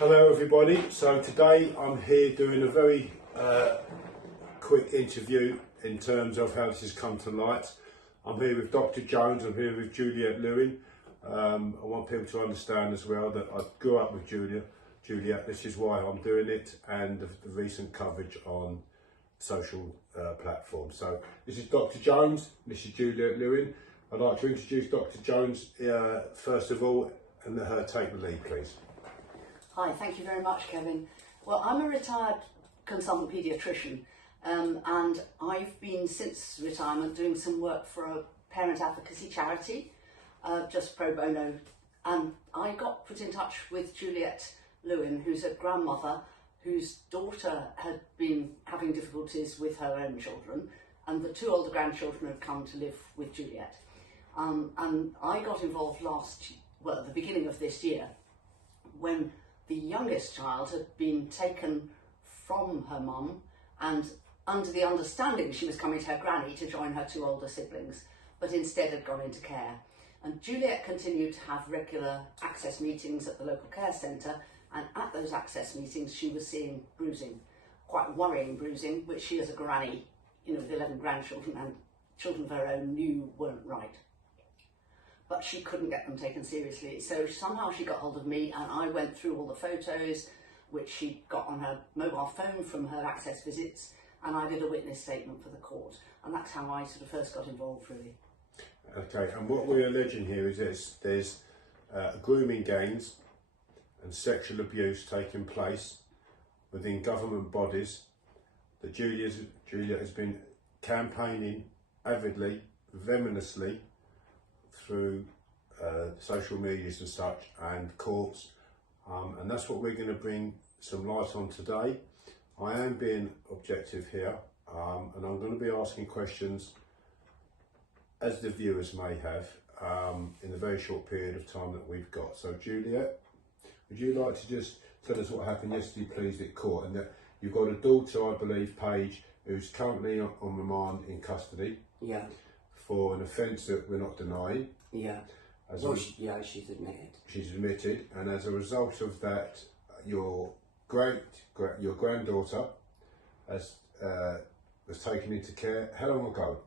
Hello everybody, so today I'm here doing a very quick interview in terms of how this has come to light. I'm here with Dr. Jones, I'm here with Juliette Lewin. I want people to understand as well that I grew up with Juliette, this is why I'm doing it, and the recent coverage on social platforms. So this is Dr. Jones, this is Juliette Lewin. I'd like to introduce Dr. Jones first of all and let her take the lead, please. Hi, thank you very much, Kevin. Well, I'm a retired consultant paediatrician, and I've been, since retirement, doing some work for a parent advocacy charity, just pro bono. And I got put in touch with Juliette Lewin, who's a grandmother whose daughter had been having difficulties with her own children, and the two older grandchildren had come to live with Juliette. And I got involved at the beginning of this year, when the youngest child had been taken from her mum, and under the understanding she was coming to her granny to join her two older siblings, but instead had gone into care. And Juliette continued to have regular access meetings at the local care centre, and at those access meetings she was seeing bruising, quite worrying bruising, which she as a granny, with 11 grandchildren and children of her own, knew weren't right. But she couldn't get them taken seriously. So somehow she got hold of me, and I went through all the photos which she got on her mobile phone from her access visits, and I did a witness statement for the court. And that's how I sort of first got involved, really. Okay, and what we're alleging here is there's grooming gangs and sexual abuse taking place within government bodies that Juliette has been campaigning avidly, venomously, through social medias and such, and courts, and that's what we're going to bring some light on today. I am being objective here, and I'm going to be asking questions as the viewers may have in the very short period of time that we've got. So Juliette, would you like to just tell us what happened yesterday, please, at court, and that you've got a daughter, I believe, Paige, who's currently on remand in custody. Yeah. For an offence that we're not denying. Yeah. She's admitted. She's admitted, and as a result of that, your granddaughter was taken into care. How long ago?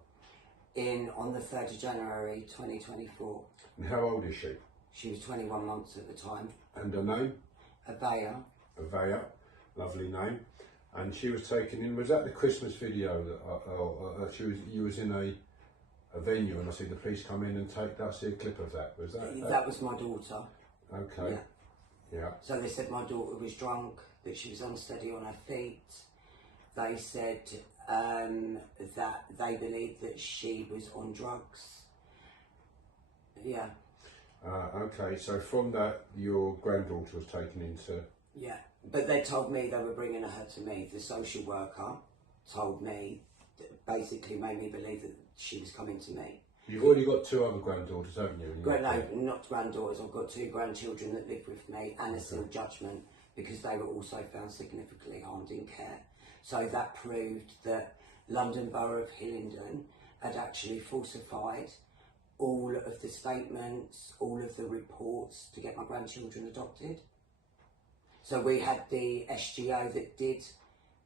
On the 3rd of January 2024. And how old is she? She was 21 months at the time. And her name? Avaya. Avaya, lovely name. And she was taken in. Was that the Christmas video that you was in a venue, and I see the police come in and take that? I see a clip of that. Was that? That was my daughter. Okay. Yeah. So they said my daughter was drunk, that she was unsteady on her feet. They said that they believed that she was on drugs. Yeah. Okay, so from that, your granddaughter was taken into... Yeah, but they told me they were bringing her to me. The social worker told me, basically made me believe that she was coming to me. You've already got two other granddaughters, haven't you? No, not granddaughters. I've got two grandchildren that live with me, and a still judgement, because they were also found significantly harmed in care. So that proved that London Borough of Hillingdon had actually falsified all of the statements, all of the reports to get my grandchildren adopted. So we had the SGO that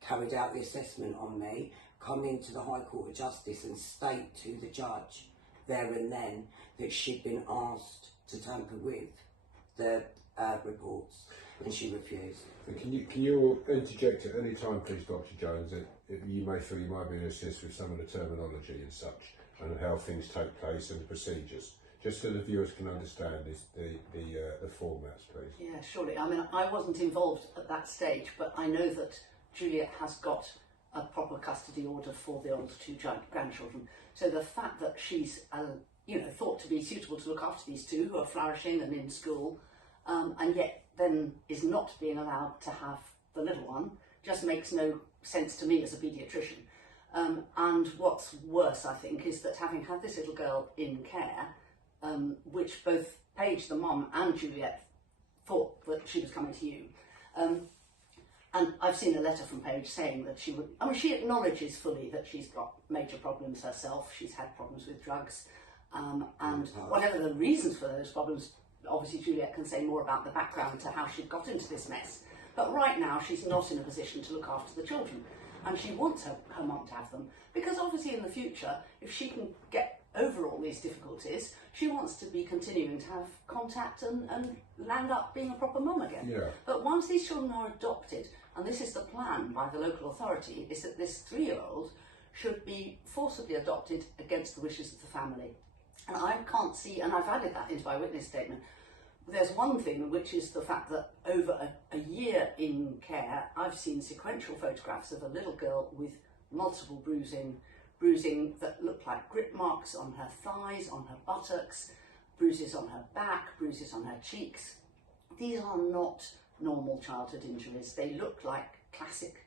carried out the assessment on me come into the High Court of Justice and state to the judge there and then that she'd been asked to tamper with the reports, and she refused. Can you interject at any time, please, Dr. Jones, that you may feel you might be able to assist with some of the terminology and such, and how things take place and the procedures, just so the viewers can understand the formats, please? Yeah, surely. I mean, I wasn't involved at that stage, but I know that Juliette has got a proper custody order for the older two grandchildren. So the fact that she's thought to be suitable to look after these two who are flourishing and in school, and yet then is not being allowed to have the little one, just makes no sense to me as a paediatrician. And what's worse, I think, is that having had this little girl in care, which both Paige, the mum, and Juliette thought that she was coming to you, and I've seen a letter from Paige saying that she would, she acknowledges fully that she's got major problems herself. She's had problems with drugs, and whatever the reasons for those problems, obviously Juliette can say more about the background to how she got into this mess. But right now she's not in a position to look after the children, and she wants her mum to have them, because obviously in the future, if she can get over all these difficulties, she wants to be continuing to have contact and land up being a proper mum again. Yeah. But once these children are adopted, and this is the plan by the local authority, is that this 3-year-old should be forcibly adopted against the wishes of the family. And I can't see, and I've added that into my witness statement, there's one thing, which is the fact that over a year in care, I've seen sequential photographs of a little girl with multiple bruising that looked like grip marks on her thighs, on her buttocks, bruises on her back, bruises on her cheeks. These are not normal childhood injuries. They look like classic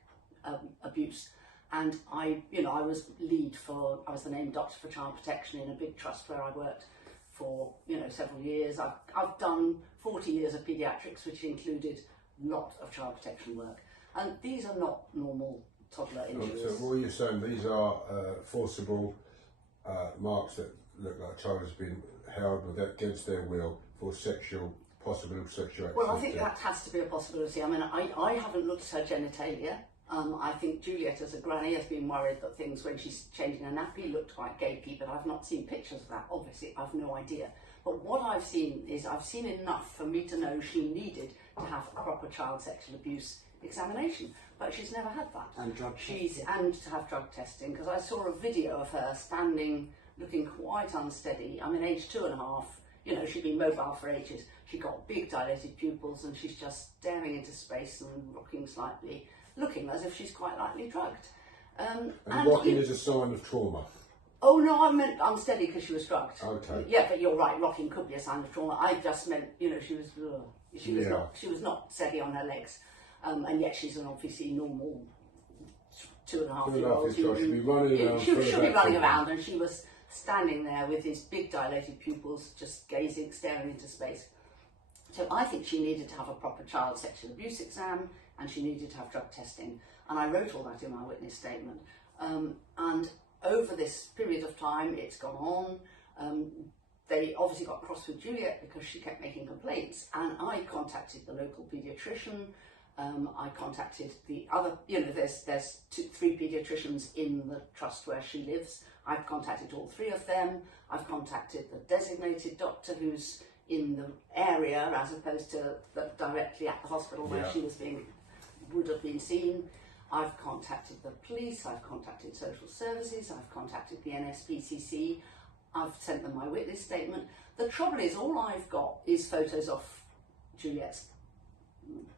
abuse. And I was the named doctor for child protection in a big trust where I worked for several years. I've done 40 years of paediatrics, which included a lot of child protection work, and these are not normal toddler injuries. So what you're saying, these are forcible marks that look like a child has been held against their will for possible sexual activity. Well, I think that has to be a possibility. I mean, I haven't looked at her genitalia. I think Juliette, as a granny, has been worried that things when she's changing a nappy looked quite gapey, but I've not seen pictures of that. Obviously, I've no idea. But what I've seen enough for me to know she needed to have a proper child sexual abuse examination, but she's never had that. And drug testing. And to have drug testing, because I saw a video of her standing, looking quite unsteady. I mean, age 2.5. She'd been mobile for ages. She got big dilated pupils, and she's just staring into space and rocking slightly, looking as if she's quite lightly drugged. And rocking is a sign of trauma. Oh no, I meant unsteady because she was drugged. Okay. Yeah, but you're right. Rocking could be a sign of trauma. I just meant, she was not steady on her legs, and yet she's an obviously normal 2.5-year-old. She should be running around. She should be running around, and she was standing there with these big dilated pupils, just staring into space. So I think she needed to have a proper child sexual abuse exam, and she needed to have drug testing. And I wrote all that in my witness statement. And over this period of time, it's gone on. They obviously got cross with Juliette because she kept making complaints. And I contacted the local paediatrician. I contacted the other, there's 3 paediatricians in the trust where she lives. I've contacted all 3 of them. I've contacted the designated doctor who's in the area as opposed to directly at the hospital where she would have been seen. I've contacted the police, I've contacted social services, I've contacted the NSPCC, I've sent them my witness statement. The trouble is, all I've got is photos of Juliette's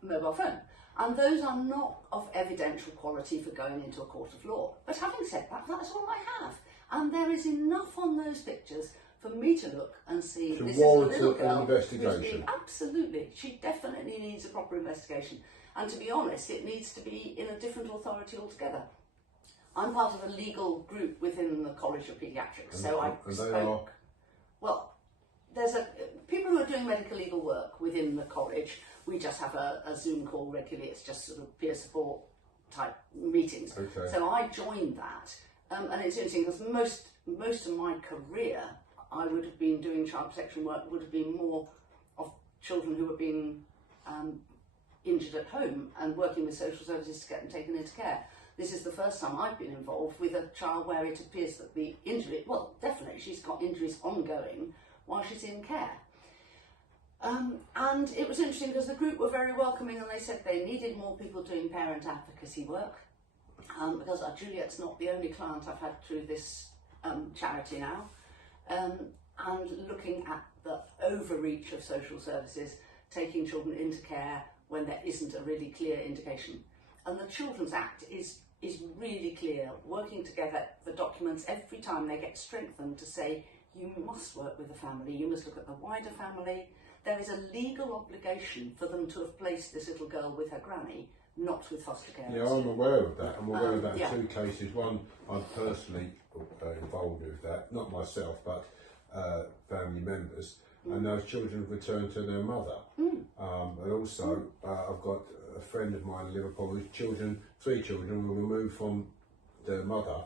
mobile phone, and those are not of evidential quality for going into a court of law. But having said that, that's all I have, and there is enough on those pictures for me to look and see to this is a little girl investigation. who's been, absolutely, she definitely needs a proper investigation. And to be honest, it needs to be in a different authority altogether. I'm part of a legal group within the College of Paediatrics, so I spoke. Well, there's people who are doing medical legal work within the college. We just have a Zoom call regularly. It's just sort of peer support type meetings. Okay. So I joined that, and it's interesting because most of my career, I would have been doing child protection work. Would have been more of children who were being injured at home and working with social services to get them taken into care. This is the first time I've been involved with a child where it appears that the injury, well, definitely she's got injuries ongoing while she's in care. And it was interesting because the group were very welcoming, and they said they needed more people doing parent advocacy work, because Juliette's not the only client I've had through this charity now, and looking at the overreach of social services, taking children into care when there isn't a really clear indication. And the Children's Act is really clear, working together, the documents every time they get strengthened to say you must work with the family, you must look at the wider family. There is a legal obligation for them to have placed this little girl with her granny, not with foster carers. Yeah, I'm aware of that. I'm aware of that in 2 cases. One, I'm personally involved with that, not myself, but family members. And those children have returned to their mother. And also, I've got a friend of mine in Liverpool whose 3 children were removed from their mother.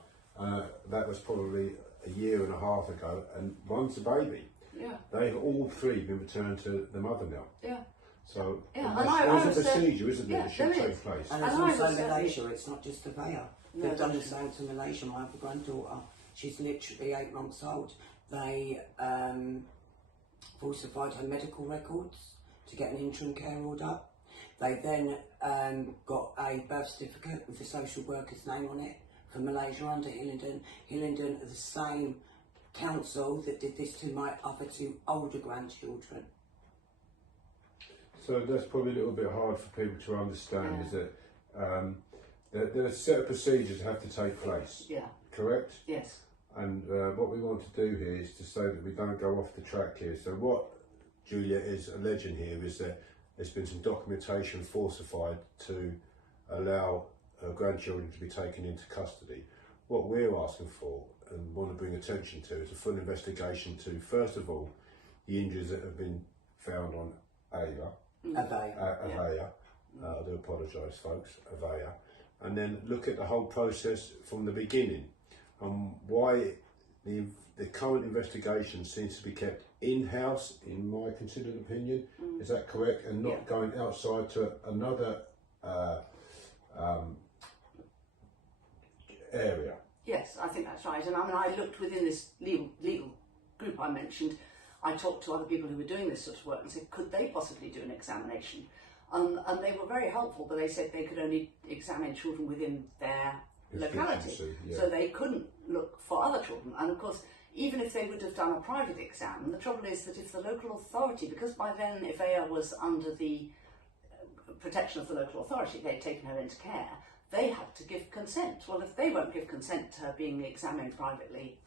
That was probably a year and a half ago, and one's a baby. Yeah. They've all three been returned to the mother now. Yeah. So Yeah, there's a procedure, isn't there, yeah, that should there take is. place. And it's And I also was Malaysia, it's not just Avea. No, They've done the that's same to Malaysia. My other granddaughter, she's literally 8 months old. They falsified her medical records to get an interim care order. They then got a birth certificate with the social worker's name on it for Malaysia under Hillingdon. Hillingdon are the same council that did this to my other 2 older grandchildren. So that's probably a little bit hard for people to understand, is that there are a set of procedures that have to take place, Yeah. correct? Yes. And what we want to do here is to say that we don't go off the track here. So what Juliette is alleging here is that there's been some documentation falsified to allow her grandchildren to be taken into custody. What we're asking for and want to bring attention to is a full investigation to, first of all, the injuries that have been found on Ava. Avea. I do apologise, folks, Avea. And then look at the whole process from the beginning and why the current investigation seems to be kept in-house, in my considered opinion. Is that correct? And not going outside to another area. Yes, I think that's right. And I mean, I looked within this legal group I mentioned. I talked to other people who were doing this sort of work and said, could they possibly do an examination? And they were very helpful, but they said they could only examine children within their locality. Yeah. So they couldn't look for other children. And of course, even if they would have done a private exam, the trouble is that if the local authority, because by then Avea was under the protection of the local authority, they'd taken her into care, they had to give consent. Well, if they won't give consent to her being examined privately,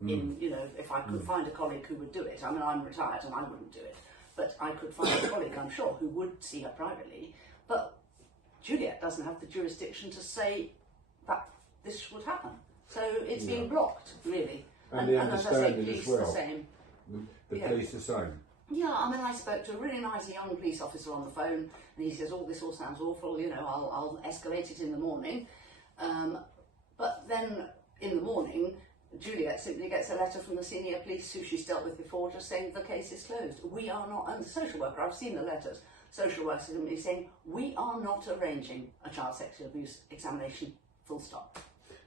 if I could find a colleague who would do it. I mean, I'm retired and I wouldn't do it, but I could find a colleague, I'm sure, who would see her privately. But Juliette doesn't have the jurisdiction to say that this would happen. So it's being blocked, really. And the as I say, understanding police as well. the same. The police the same. Yeah, I mean, I spoke to a really nice young police officer on the phone, and he says, "Oh, this all sounds awful. I'll escalate it in the morning." But then in the morning, Juliette simply gets a letter from the senior police who she's dealt with before, just saying the case is closed. We are not, and the social worker, I've seen the letters. Social worker simply saying, "We are not arranging a child sexual abuse examination. Full stop."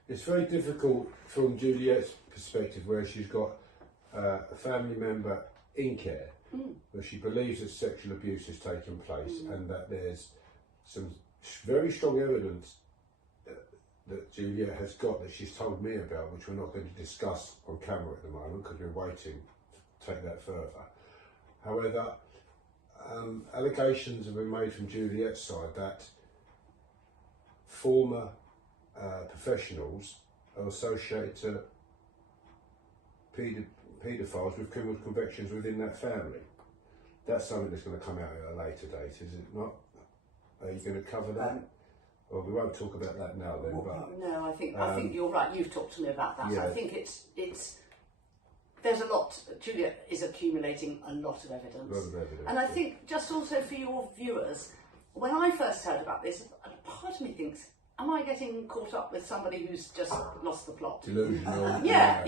It's very difficult from Juliette's perspective, where she's got a family member in care, where she believes that sexual abuse has taken place, and that there's some very strong evidence that Juliette has got that she's told me about, which we're not going to discuss on camera at the moment because we're waiting to take that further. However, allegations have been made from Juliette's side that former professionals are associated to paedophiles with criminal convictions within that family. That's something that's going to come out at a later date, is it not? Are you going to cover that? Well, we won't talk about that now then. But no, I think you're right. You've talked to me about that. Yeah. I think it's there's a lot. Juliette is accumulating a lot of evidence. And I think just also for your viewers, when I first heard about this, part of me thinks, am I getting caught up with somebody who's just lost the plot? Delusional. Yeah,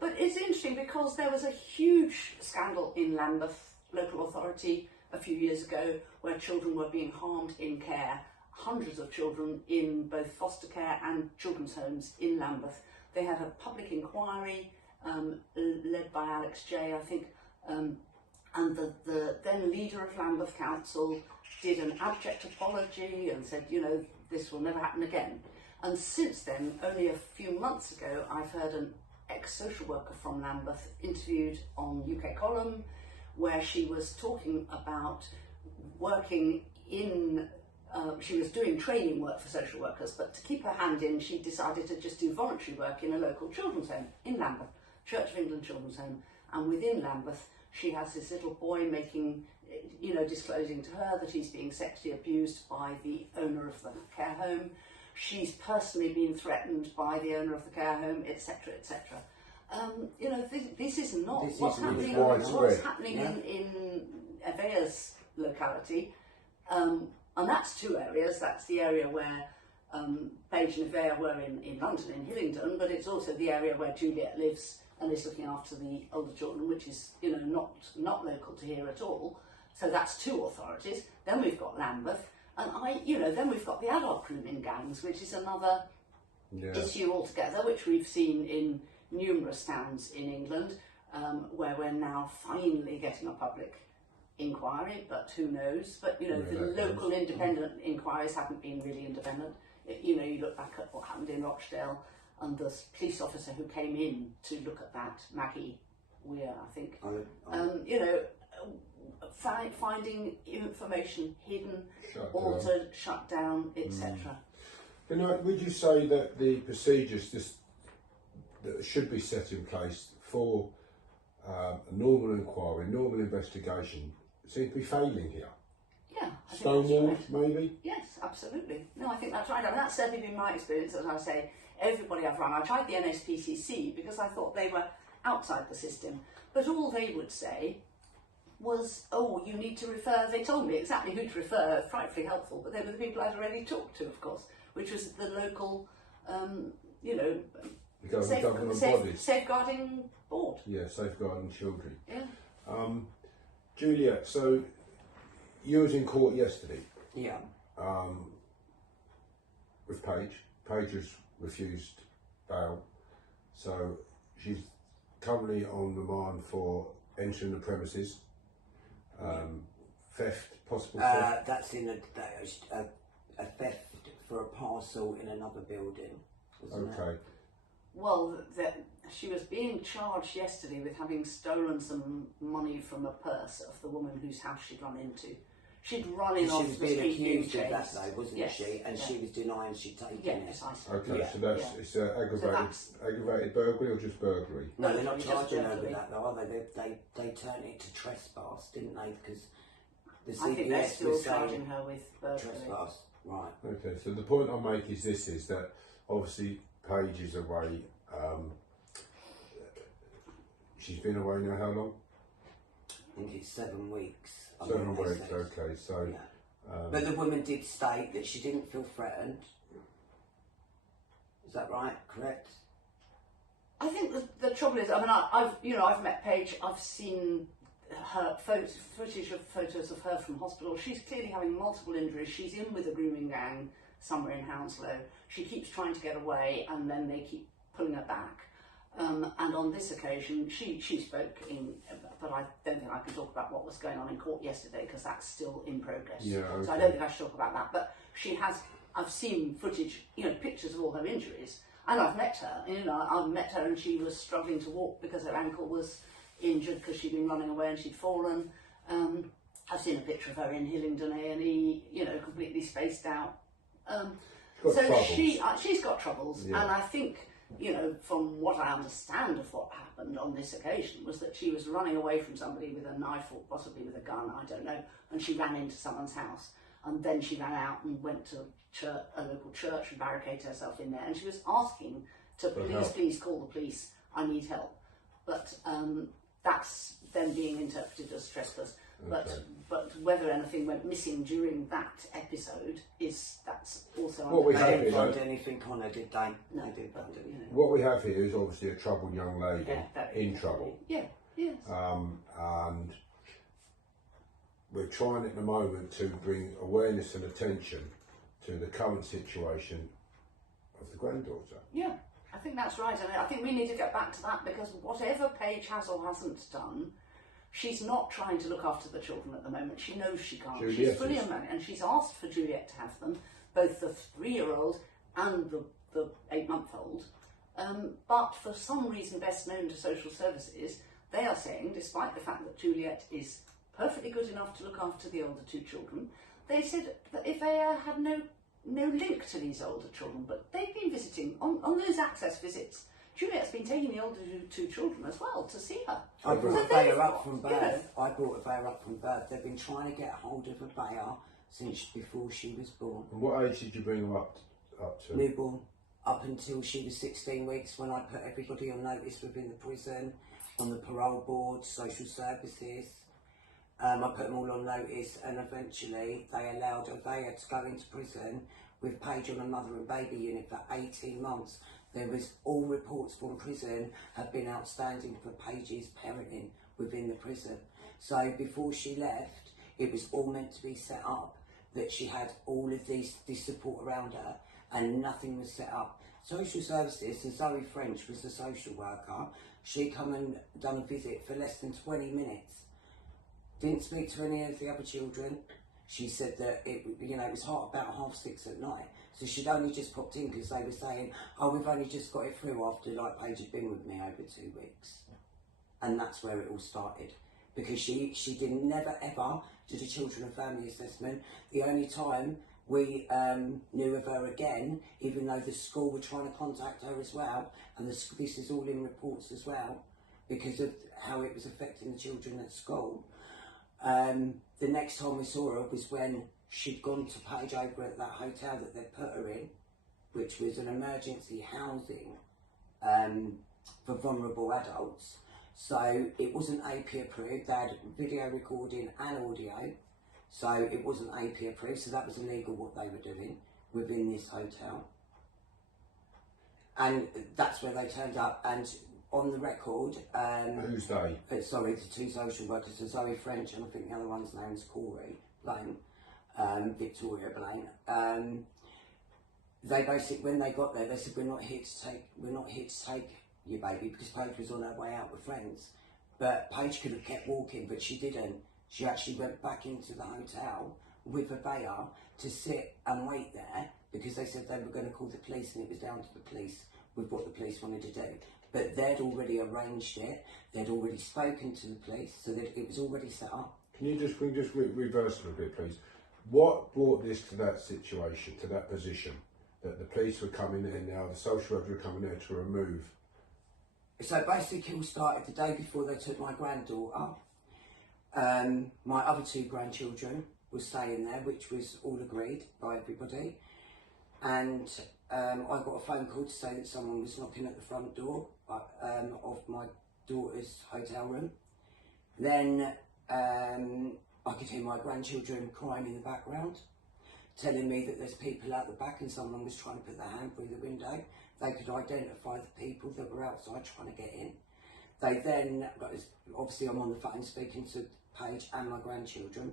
but it's interesting because there was a huge scandal in Lambeth local authority a few years ago where children were being harmed in care. Hundreds of children in both foster care and children's homes in Lambeth. They had a public inquiry led by Alex J, I think, and the then leader of Lambeth Council did an abject apology and said, this will never happen again. And since then, only a few months ago, I've heard an ex-social worker from Lambeth interviewed on UK Column, where she was talking about working in, she was doing training work for social workers, but to keep her hand in, she decided to just do voluntary work in a local children's home in Lambeth, Church of England Children's Home. And within Lambeth, she has this little boy making, disclosing to her that he's being sexually abused by the owner of the care home. She's personally been threatened by the owner of the care home, etc., etc. This is not what's happening in Avea's locality, and that's two areas. That's the area where Paige and Avea were in London, in Hillingdon, but it's also the area where Juliette lives and is looking after the older children, which is, you know, not local to here at all. So that's 2 authorities. Then we've got Lambeth, and then we've got the adult grooming gangs, which is another issue altogether, which we've seen in numerous towns in England, where we're now finally getting a public inquiry, but who knows? But, you know, the local independent inquiries haven't been really independent. You know, you look back at what happened in Rochdale, and the police officer who came in to look at that, Maggie Weir, I think, you know, finding information hidden, altered, shut down, etc. You know, would you say that the procedures that should be set in place for a normal inquiry, normal investigation, seem to be failing here? Yeah, I think Stonewalled, that's right. maybe? Yes, absolutely. No, I think that's right. I mean, that's certainly been my experience. As I say, everybody I've run, I tried the NSPCC because I thought they were outside the system, but all they would say was, oh, you need to refer. They told me exactly who to refer, frightfully helpful, but they were the people I'd already talked to, of course, which was the local, you know, government bodies. Safeguarding board. Yeah, safeguarding children. Yeah. Juliette, so you was in court yesterday. Yeah. With Paige. Paige has refused bail, so she's currently on remand for entering the premises, theft, possible theft. That's in a theft for a parcel in another building, wasn't it? Okay. Well, she was being charged yesterday with having stolen some money from a purse of the woman whose house she'd run into. She'd run in off the street. She was being accused of that chased. though, wasn't Yes, she? And she was denying she'd taken it. Precisely. Okay, Yeah, so that's it's aggravated burglary or just burglary? No, they're not Just charging her burglary. with that though, are they? They turned it to trespass, didn't they? Because the I think they're CPS still was charging saying her with burglary. trespass. Right. Okay, so the point I make is that obviously Paige is away. She's been away now how long? I think it's 7 weeks. 7 weeks, okay, so... Yeah. But the woman did state that she didn't feel threatened. Is that right? Correct? I think the trouble is, I mean, I've met Paige. I've seen her footage of photos of her from hospital. She's clearly having multiple injuries. She's in with a grooming gang somewhere in Hounslow. She keeps trying to get away, and then they keep pulling her back. And on this occasion, she spoke in, but I don't think I can talk about what was going on in court yesterday because that's still in progress. Yeah, okay. So I don't think I should talk about that. But she has. I've seen footage, pictures of all her injuries, and I've met her. I've met her, and she was struggling to walk because her ankle was injured because she'd been running away and she'd fallen. I've seen a picture of her in Hillingdon A&E, completely spaced out. She's got troubles, yeah. And I think, from what I understand of what happened on this occasion was that she was running away from somebody with a knife or possibly with a gun, I don't know, and she ran into someone's house, and then she ran out and went to a local church and barricaded herself in there, and she was asking to please call the police, I need help. But that's then being interpreted as trespass. Okay. But whether anything went missing during that episode that's also What we They have didn't here, find though, anything on her, did they? No, They didn't find anything. what we have here is obviously a troubled young lady in trouble. Yeah, yes. And we're trying at the moment to bring awareness and attention to the current situation of the granddaughter. Yeah, I think that's right. I think we need to get back to that because whatever Paige has or hasn't done, she's not trying to look after the children at the moment. She knows she can't. Juliette she's fully unmarried, and she's asked for Juliette to have them, both the 3-year-old and the 8-month-old. But for some reason best known to social services, they are saying, despite the fact that Juliette is perfectly good enough to look after the older 2 children, they said that if they had no link to these older children, but they've been visiting on those access visits. Juliette's been taking the older 2 children as well to see her. I brought a bayer up from birth. You know. I brought a bayer up from birth. They've been trying to get hold of a bayer since before she was born. And what age did you bring her up to? Newborn, up until she was 16 weeks when I put everybody on notice within the prison, on the parole board, social services. I put them all on notice, and eventually they allowed her bayer to go into prison with Paige on a mother and baby unit for 18 months. there was all reports from prison have been outstanding for Paige's parenting within the prison. So before she left, it was all meant to be set up, that she had all of this support around her, and nothing was set up. Social services, so Zoe French was the social worker. She come and done a visit for less than 20 minutes. Didn't speak to any of the other children. She said that it was hot about 6:30 at night. So she'd only just popped in because they were saying, oh, we've only just got it through after like Paige had been with me over 2 weeks. And that's where it all started. Because she never ever did a children and family assessment. The only time we knew of her again, even though the school were trying to contact her as well, and this is all in reports as well, because of how it was affecting the children at school. The next time we saw her was when she'd gone to Paige over at that hotel that they'd put her in, which was an emergency housing for vulnerable adults. So it wasn't AP approved. They had video recording and audio. So it wasn't AP approved, so that was illegal what they were doing within this hotel. And that's where they turned up, and on the record... Who's they? Sorry, the two social workers, so Zoe French, and I think the other one's name is Corey Blaine, Victoria Blaine. They basically, when they got there, they said, we're not here to take your baby, because Paige was on her way out with friends. But Paige could have kept walking, but she didn't. She actually went back into the hotel with a bayer to sit and wait there, because they said they were going to call the police, and it was down to the police with what the police wanted to do. But they'd already arranged it, they'd already spoken to the police, so that it was already set up. Can you just reverse a little bit, please? What brought this to that situation, to that position, that the police were coming in now, the social workers were coming there to remove? So basically it all started the day before they took my granddaughter. My other two grandchildren were staying there, which was all agreed by everybody. And I got a phone call to say that someone was knocking at the front door of my daughter's hotel room. Then I could hear my grandchildren crying in the background, telling me that there's people out the back and someone was trying to put their hand through the window. They could identify the people that were outside trying to get in. They then, obviously I'm on the phone speaking to Paige and my grandchildren.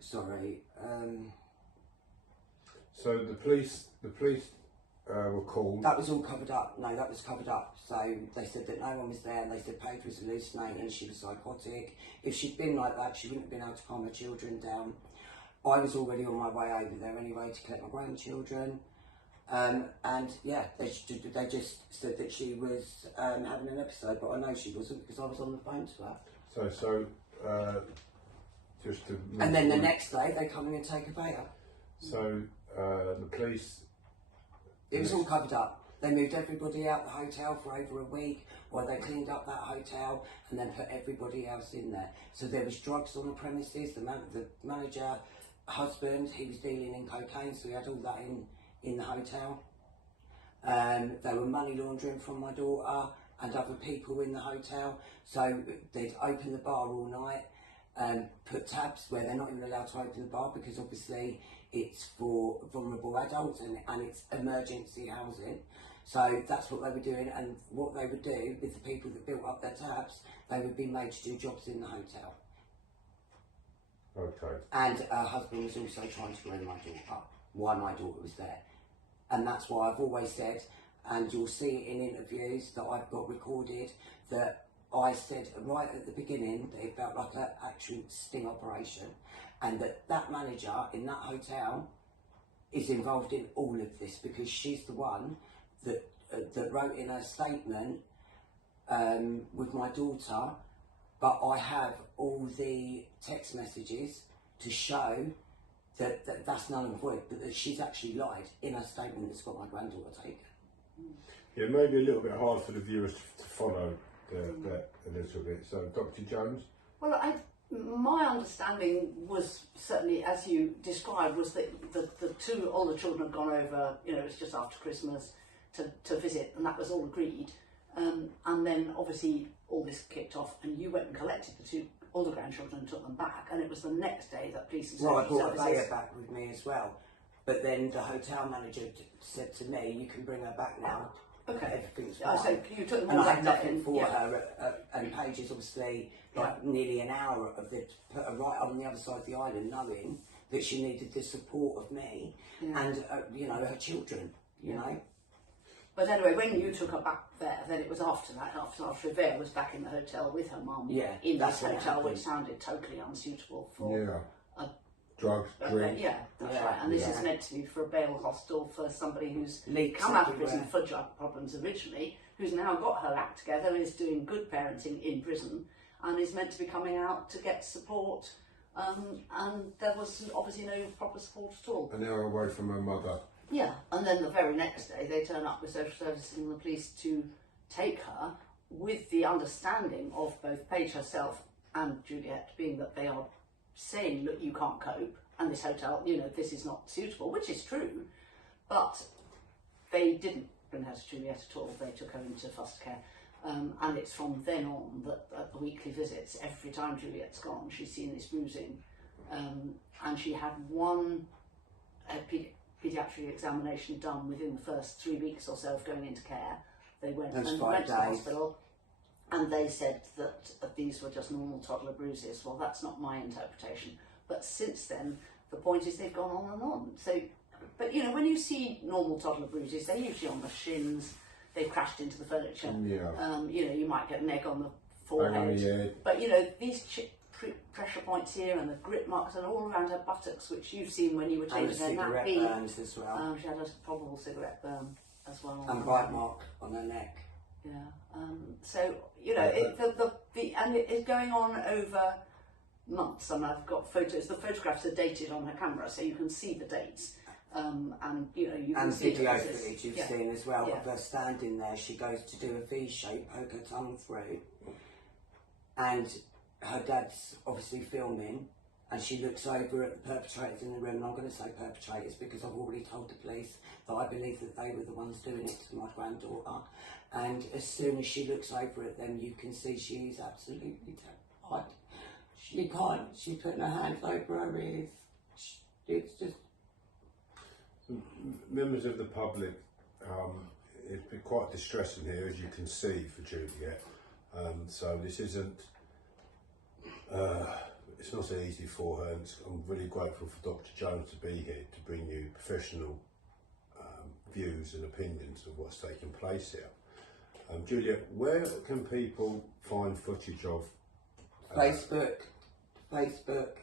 So the police were called. That was all covered up. No, that was covered up. So they said that no one was there, and they said Paige was hallucinating, she was psychotic. If she'd been like that, she wouldn't have been able to calm her children down. I was already on my way over there anyway to collect my grandchildren. And yeah, they just said that she was having an episode, but I know she wasn't because I was on the phone to her. Just to... And then the next day they come in and take a bayer. So the police... It was all covered up. They moved everybody out the hotel for over a week, while they cleaned up that hotel and then put everybody else in there. So there was drugs on the premises, the manager, husband, he was dealing in cocaine, so we had all that in the hotel. They were money laundering from my daughter and other people in the hotel. So they'd open the bar all night, put tabs where they're not even allowed to open the bar because obviously it's for vulnerable adults and it's emergency housing. So that's what they were doing, and what they would do with the people that built up their tabs, they would be made to do jobs in the hotel. Okay. And her husband was also trying to groom my daughter while my daughter was there. And that's why I've always said, and you'll see it in interviews that I've got recorded, that I said right at the beginning that it felt like an actual sting operation, and that manager in that hotel is involved in all of this because she's the one that wrote in her statement with my daughter. But I have all the text messages to show that that's null and void, but that she's actually lied in her statement that's got my granddaughter taken. Yeah, it may be a little bit hard for the viewers to follow that a little bit. So, Dr. Jones? Well, my understanding was certainly, as you described, was that the two older children had gone over, it was just after Christmas, to visit, and that was all agreed. And then obviously all this kicked off, and you went and collected the two older grandchildren and took them back, and it was the next day that police and Well, I safety brought services... Leia back with me as well. But then the hotel manager said to me, "You can bring her back now. Okay. Everything's Oh, fine." so you took them And all I had that day nothing for yeah. her. And Paige is obviously like nearly an hour of the put her right on the other side of the island, knowing that she needed the support of me and you know, her children. You know. But anyway, when you took her back there, then it was after that, after Rivera was back in the hotel with her mum in this hotel, which sounded totally unsuitable for drugs, drink. Yeah, that's right. And this is meant to be for a bail hostel for somebody who's Leaks come out of everywhere. prison for drug problems originally, who's now got her act together, is doing good parenting in prison, and is meant to be coming out to get support. And there was obviously no proper support at all. An hour away from her mother. Yeah, and then the very next day they turn up with social services and the police to take her, with the understanding of both Paige herself and Juliette being that they are saying, look, you can't cope, and this hotel, you know, this is not suitable, which is true, but they didn't bring her to Juliette at all. They took her into foster care, and it's from then on that at the weekly visits, every time Juliette's gone, she's seen this bruising, and she had one paediatric examination done within the first 3 weeks or so of going into care. They went to the hospital, and they said that these were just normal toddler bruises. Well, that's not my interpretation. But since then, the point is they've gone on and on. So, but you know, when you see normal toddler bruises, they're usually on the shins. They've crashed into the furniture. You know, you might get an egg on the forehead. But you know, these pressure points here and the grip marks are all around her buttocks, which you've seen when you were changing her nappy. Cigarette burns as well. She had a probable cigarette burn as well. And bite mark on her neck. Yeah. So you know, and it is going on over months. And I've got photos. The photographs are dated on her camera, so you can see the dates. And you know, you can see video footage you've seen as well of her standing there. She goes to do a V shape, poke her tongue through, and her dad's obviously filming, and she looks over at the perpetrators in the room, and I'm going to say perpetrators because I've already told the police that I believe that they were the ones doing it to my granddaughter. And as soon as she looks over at them, you can see she is absolutely terrified. She can't, she's putting her hands over her ears. It's just... Members of the public, it's been quite distressing here, as you can see, for Juliette. So this isn't... it's not so easy for her, and I'm really grateful for Dr. Jones to be here to bring you professional views and opinions of what's taking place here. Juliette, where can people find footage of? Facebook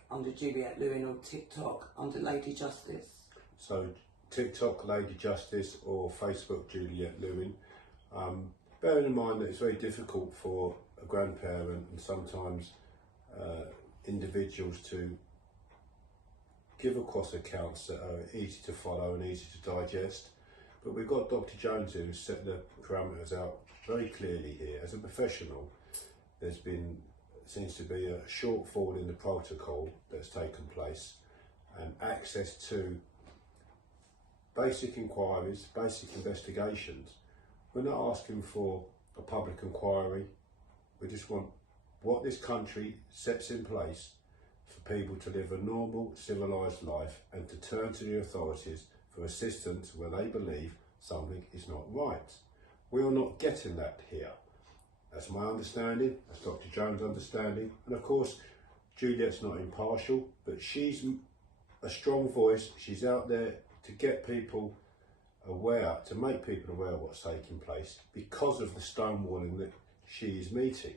under Juliette Lewin, or TikTok under Lady Justice. So TikTok Lady Justice or Facebook Juliette Lewin. Bearing in mind that it's very difficult for a grandparent and sometimes individuals to give across accounts that are easy to follow and easy to digest. But we've got Dr. Jones who's set the parameters out very clearly here. As a professional, seems to be a shortfall in the protocol that's taken place, and access to basic inquiries, basic investigations. We're not asking for a public inquiry. We just want what this country sets in place for people to live a normal, civilised life and to turn to the authorities for assistance where they believe something is not right. We are not getting that here. That's my understanding, that's Dr. Jones' understanding, and of course Juliette's not impartial, but she's a strong voice. She's out there to get people aware, to make people aware of what's taking place because of the stonewalling that she is meeting.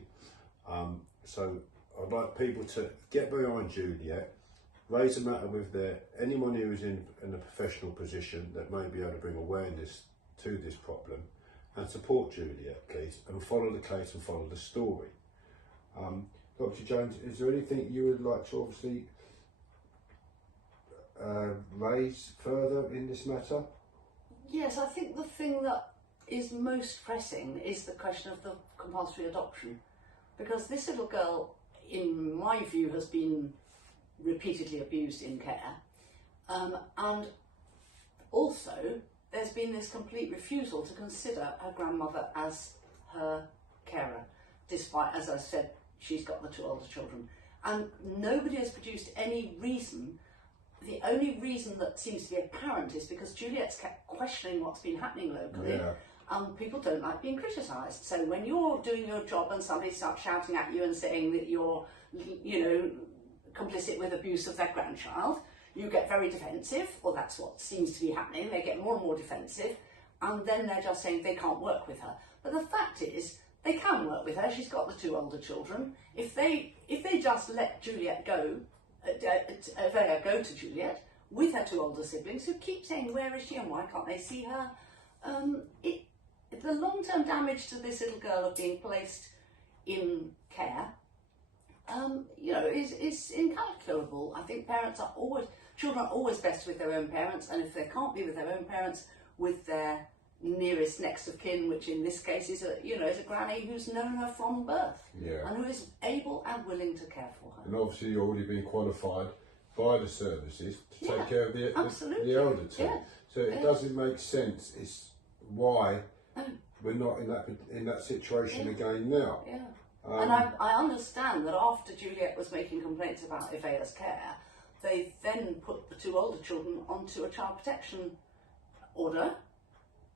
So I'd like people to get behind Juliette, raise the matter with anyone who is in a professional position that may be able to bring awareness to this problem, and support Juliette, please, and follow the case and follow the story. Dr. Jones, is there anything you would like to obviously raise further in this matter? Yes, I think the thing that is most pressing is the question of the compulsory adoption, because this little girl, in my view, has been repeatedly abused in care, and also there's been this complete refusal to consider her grandmother as her carer, despite, as I said, she's got the two older children, and nobody has produced any reason the only reason that seems to be apparent is because Juliette's kept questioning what's been happening locally. Yeah. People don't like being criticised. So when you're doing your job and somebody starts shouting at you and saying that you're, you know, complicit with abuse of their grandchild, you get very defensive, or that's what seems to be happening. They get more and more defensive, and then they're just saying they can't work with her. But the fact is, they can work with her. She's got the 2 older children. If they just let Juliette go, go to Juliette with her 2 older siblings who keep saying, where is she and why can't they see her? The long-term damage to this little girl of being placed in care, you know, is incalculable. I think children are always best with their own parents, and if they can't be with their own parents, with their nearest next of kin, which in this case is a granny who's known her from birth, and who is able and willing to care for her. And obviously you've already been qualified by the services to take care of the elder too. Yeah. So it doesn't make sense. It's why we're not in that situation again now. Yeah. And I understand that after Juliette was making complaints about Evea's care, they then put the 2 older children onto a child protection order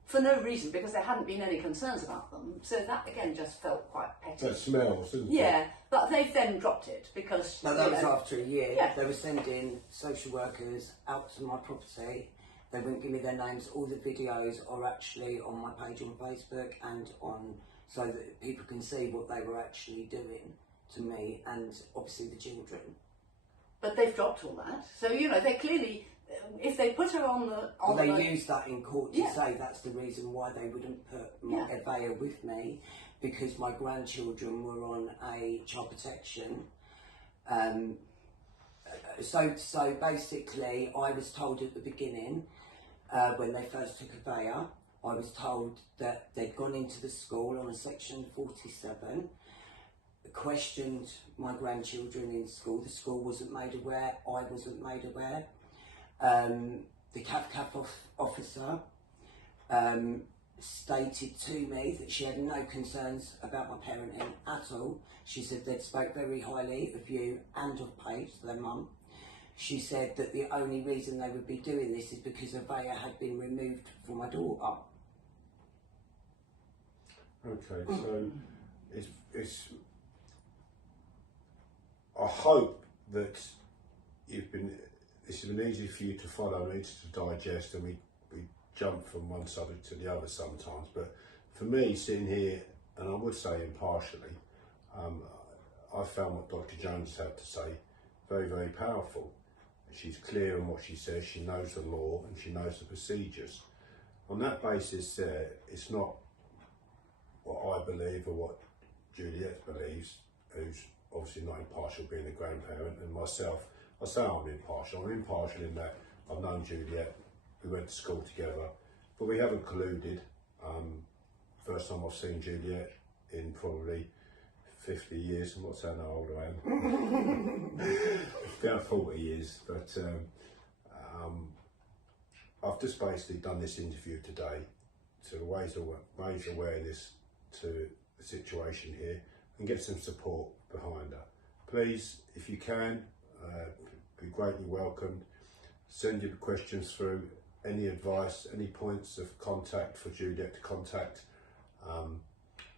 for no reason, because there hadn't been any concerns about them. So that again just felt quite petty. That smells, doesn't it? Yeah, but they've then dropped it because... No, that was after a year. Yeah. They were sending social workers out to my property. They wouldn't give me their names. All the videos are actually on my page on Facebook and on, so that people can see what they were actually doing to me and obviously the children. But they've dropped all that. So, you know, they clearly, if they put her on the... They used that in court to say that's the reason why they wouldn't put Evea with me, because my grandchildren were on a child protection. So basically, I was told at the beginning, when they first took Evea, I was told that they'd gone into the school on a section 47, questioned my grandchildren in school. The school wasn't made aware, I wasn't made aware. The CAF officer stated to me that she had no concerns about my parenting at all. She said they'd spoke very highly of you and of Paige, their mum. She said that the only reason they would be doing this is because Evea had been removed from my daughter. Okay, so it's I hope that this has been easy for you to follow and easy to digest, and we jump from one subject to the other sometimes, but for me, sitting here, and I would say impartially, I found what Dr. Jones had to say very, very powerful. She's clear on what she says, she knows the law and she knows the procedures. On that basis, it's not what I believe or what Juliette believes, who's obviously not impartial, being a grandparent, and myself, I say I'm impartial. I'm impartial in that I've known Juliette, we went to school together, but we haven't colluded. First time I've seen Juliette in probably 50 years. I'm not saying how old I am. About 40 years, but I've just basically done this interview today to raise awareness to the situation here and get some support behind her. Please, if you can, be greatly welcomed. Send your questions through, any advice, any points of contact for Juliette to contact.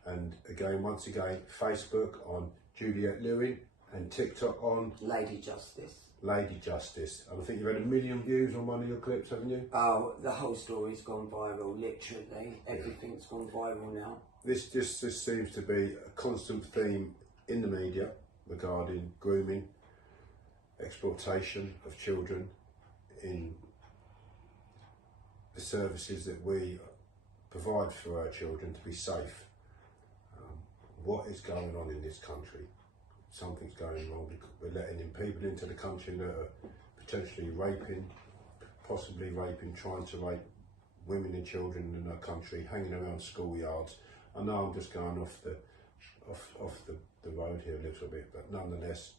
And again, once again, Facebook on Juliette Lewin and TikTok on Lady Justice. Lady Justice. And I think you've had 1 million views on one of your clips, haven't you? Oh, the whole story's gone viral, literally. Everything's gone viral now. This seems to be a constant theme in the media regarding grooming, exploitation of children in the services that we provide for our children to be safe. What is going on in this country? Something's going wrong because we're letting in people into the country that are potentially raping, possibly raping, trying to rape women and children in our country, hanging around schoolyards. I know I'm just going off the road here a little bit, but nonetheless,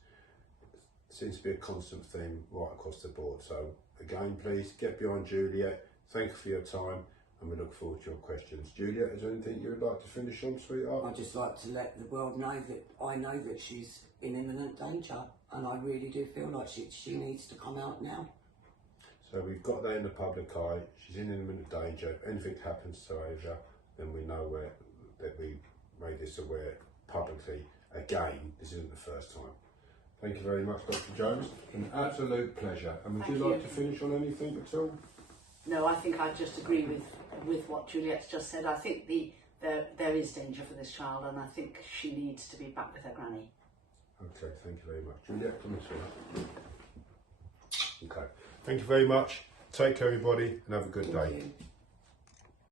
it seems to be a constant theme right across the board. So again, please get behind Juliette. Thank you for your time, and we look forward to your questions. Juliette, is there anything you would like to finish on, sweetheart? I'd just like to let the world know that I know that she's in imminent danger, and I really do feel like she needs to come out now. So we've got that in the public eye. She's in imminent danger. If anything happens to Asia, then we know that we made this aware publicly. Again, this isn't the first time. Thank you very much, Dr. Jones. An absolute pleasure. And would you like to finish on anything at all? No, I think I just agree with what Juliette's just said. I think there is danger for this child, and I think she needs to be back with her granny. Okay, thank you very much. Juliette, come this way. Okay, thank you very much. Take care, everybody, and have a good day. Thank you.